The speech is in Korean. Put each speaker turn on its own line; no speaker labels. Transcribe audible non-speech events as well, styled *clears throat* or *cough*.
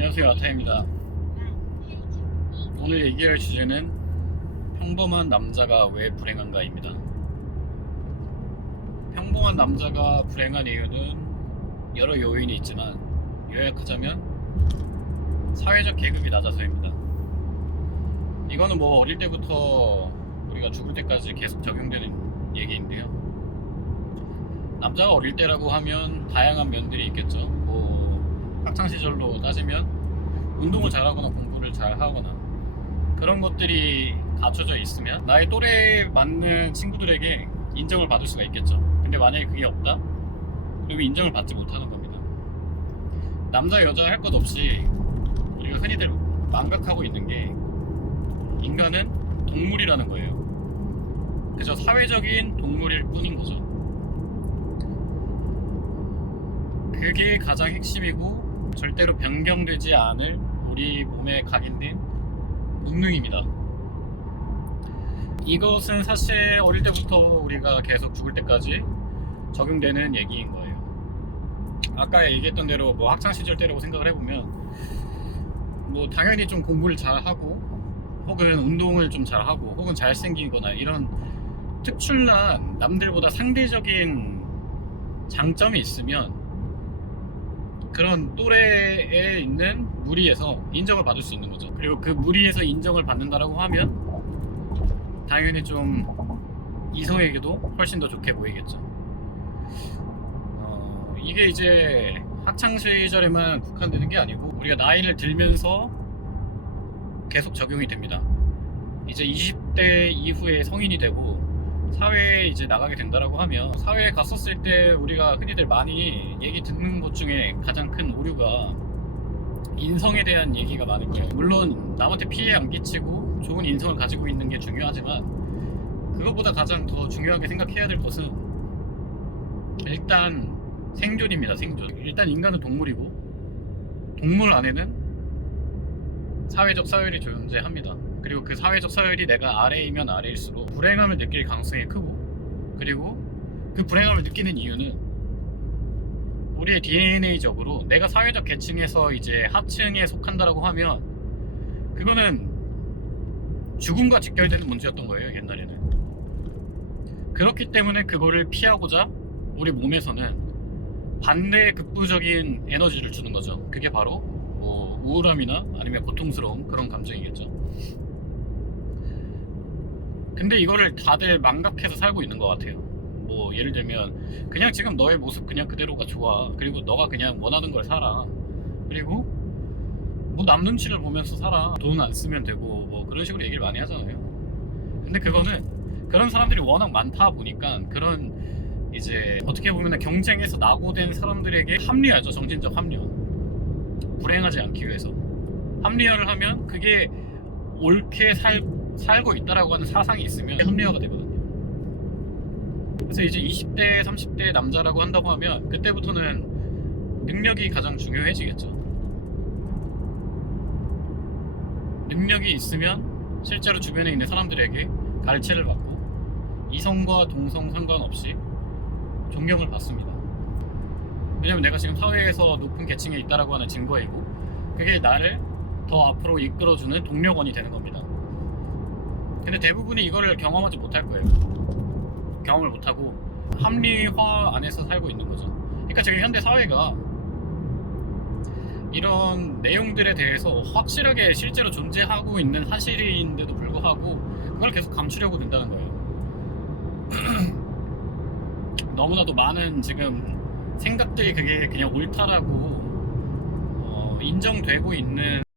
안녕하세요 아타입니다. 오늘 얘기할 주제는 평범한 남자가 왜 불행한가입니다. 평범한 남자가 불행한 이유는 여러 요인이 있지만 요약하자면 사회적 계급이 낮아서입니다. 이거는 뭐 어릴 때부터 우리가 죽을 때까지 계속 적용되는 얘기인데요. 남자가 어릴 때라고 하면 다양한 면들이 있겠죠. 뭐 학창 시절로 따지면 운동을 잘하거나 공부를 잘하거나 그런 것들이 갖춰져 있으면 나의 또래에 맞는 친구들에게 인정을 받을 수가 있겠죠. 근데 만약에 그게 없다? 그러면 인정을 받지 못하는 겁니다. 남자 여자 할 것 없이 우리가 흔히들 망각하고 있는 게 인간은 동물이라는 거예요. 그저 사회적인 동물일 뿐인 거죠. 그게 가장 핵심이고 절대로 변경되지 않을 우리 몸에 각인된 본능입니다. 이것은 사실 어릴 때부터 우리가 계속 죽을 때까지 적용되는 얘기인 거예요. 아까 얘기했던 대로 뭐 학창 시절 때라고 생각을 해보면 뭐 당연히 좀 공부를 잘하고 혹은 운동을 좀 잘하고 혹은 잘생기거나 이런 특출난 남들보다 상대적인 장점이 있으면 그런 또래에 있는 무리에서 인정을 받을 수 있는 거죠. 그리고 그 무리에서 인정을 받는다라고 하면 당연히 좀 이성에게도 훨씬 더 좋게 보이겠죠. 어, 이게 이제 학창 시절에만 국한되는 게 아니고 우리가 나이를 들면서 계속 적용이 됩니다. 이제 20대 이후에 성인이 되고 사회에 이제 나가게 된다라고 하면 사회에 갔었을 때 우리가 흔히들 많이 얘기 듣는 것 중에 가장 큰 오류가 인성에 대한 얘기가 많을 거예요. 물론 남한테 피해 안 끼치고 좋은 인성을 가지고 있는 게 중요하지만 그것보다 가장 더 중요하게 생각해야 될 것은 일단 생존입니다. 생존. 일단 인간은 동물이고 동물 안에는 사회적 서열이 존재합니다. 그리고 그 사회적 서열이 내가 아래이면 아래일수록 불행함을 느낄 가능성이 크고 그리고 그 불행함을 느끼는 이유는 우리의 DNA적으로 내가 사회적 계층에서 이제 하층에 속한다라고 하면 그거는 죽음과 직결되는 문제였던 거예요 옛날에는. 그렇기 때문에 그거를 피하고자 우리 몸에서는 반대의 극부적인 에너지를 주는 거죠. 그게 바로 뭐 우울함이나 아니면 고통스러움 그런 감정이겠죠 근데 이거를 다들 망각해서 살고 있는 것 같아요. 뭐 예를 들면 그냥 지금 너의 모습 그냥 그대로가 좋아. 그리고 너가 그냥 원하는 걸 살아. 그리고 뭐 남 눈치를 보면서 살아. 돈 안 쓰면 되고 뭐 그런 식으로 얘기를 많이 하잖아요. 근데 그거는 그런 사람들이 워낙 많다 보니까 그런 이제 어떻게 보면 경쟁에서 낙오된 사람들에게 합리화죠. 정신적 합리화. 불행하지 않기 위해서. 합리화를 하면 그게 옳게 살 살고 있다라고 하는 사상이 있으면 합리화가 되거든요. 그래서 이제 20대, 30대 남자라고 한다고 하면 그때부터는 능력이 가장 중요해지겠죠. 능력이 있으면 실제로 주변에 있는 사람들에게 가르침을 받고 이성과 동성 상관없이 존경을 받습니다. 왜냐면 내가 지금 사회에서 높은 계층에 있다라고 하는 증거이고 그게 나를 더 앞으로 이끌어주는 동력원이 되는 겁니다. 근데 대부분이 이거를 경험하지 못할 거예요. 경험을 못하고 합리화 안에서 살고 있는 거죠. 그러니까 지금 현대 사회가 이런 내용들에 대해서 확실하게 실제로 존재하고 있는 사실인데도 불구하고 그걸 계속 감추려고 든다는 거예요. *clears throat* 너무나도 많은 지금 생각들이 그게 그냥 옳다라고 어, 인정되고 있는